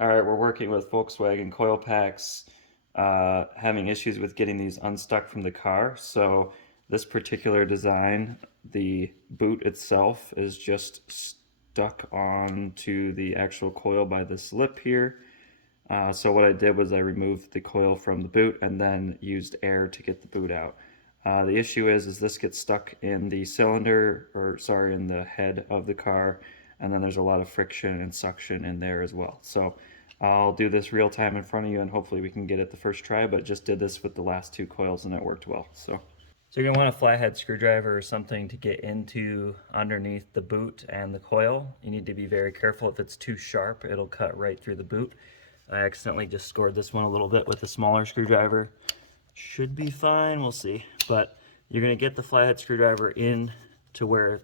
All right, we're working with Volkswagen coil packs, having issues with getting these unstuck from the car. So this particular design, the boot itself is just stuck onto the actual coil by this lip here. So what I did was I removed the coil from the boot and then used air to get the boot out. The issue is this gets stuck in the cylinder, or sorry, in the head of the car, and then there's a lot of friction and suction in there as well. So I'll do this real time in front of you, and hopefully we can get it the first try, but just did this with the last two coils and it worked well. So you're gonna want a flathead screwdriver or something to get into underneath the boot and the coil. You need to be very careful. If it's too sharp, it'll cut right through the boot. I accidentally just scored this one a little bit with a smaller screwdriver. Should be fine, we'll see. But you're gonna get the flathead screwdriver in to where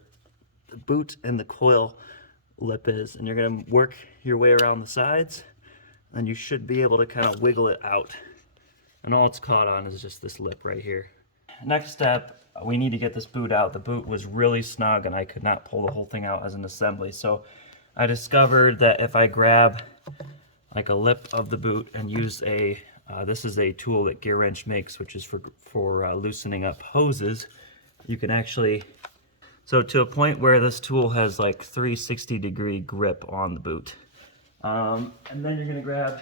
the boot and the coil lip is, and you're gonna work your way around the sides, and you should be able to kind of wiggle it out. And all it's caught on is just this lip right here. Next step, we need to get this boot out. The boot was really snug and I could not pull the whole thing out as an assembly. So I discovered that if I grab like a lip of the boot and use a, this is a tool that Gear Wrench makes, which is for loosening up hoses, you can actually, so to a point where this tool has like 360-degree grip on the boot. And then you're gonna grab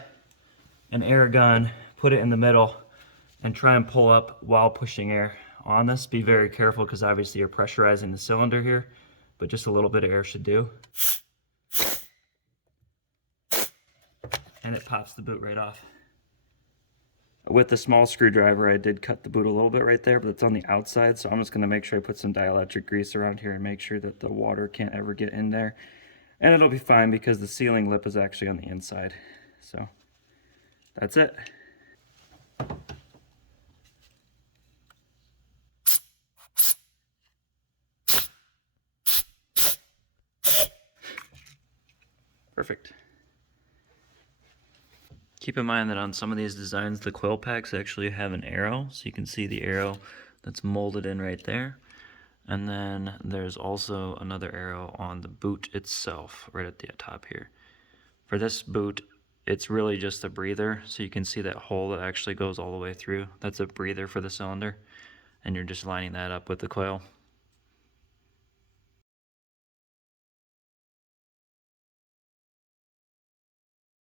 an air gun, put it in the middle, and try and pull up while pushing air on this. Be very careful because obviously you're pressurizing the cylinder here, but just a little bit of air should do. And it pops the boot right off. With the small screwdriver, I did cut the boot a little bit right there, but it's on the outside, so I'm just gonna make sure I put some dielectric grease around here and make sure that the water can't ever get in there. And it'll be fine because the sealing lip is actually on the inside. So that's it. Perfect. Keep in mind that on some of these designs, the coil packs actually have an arrow, so you can see the arrow that's molded in right there. And then there's also another arrow on the boot itself, right at the top here. For this boot, it's really just a breather, so you can see that hole that actually goes all the way through. That's a breather for the cylinder, and you're just lining that up with the coil.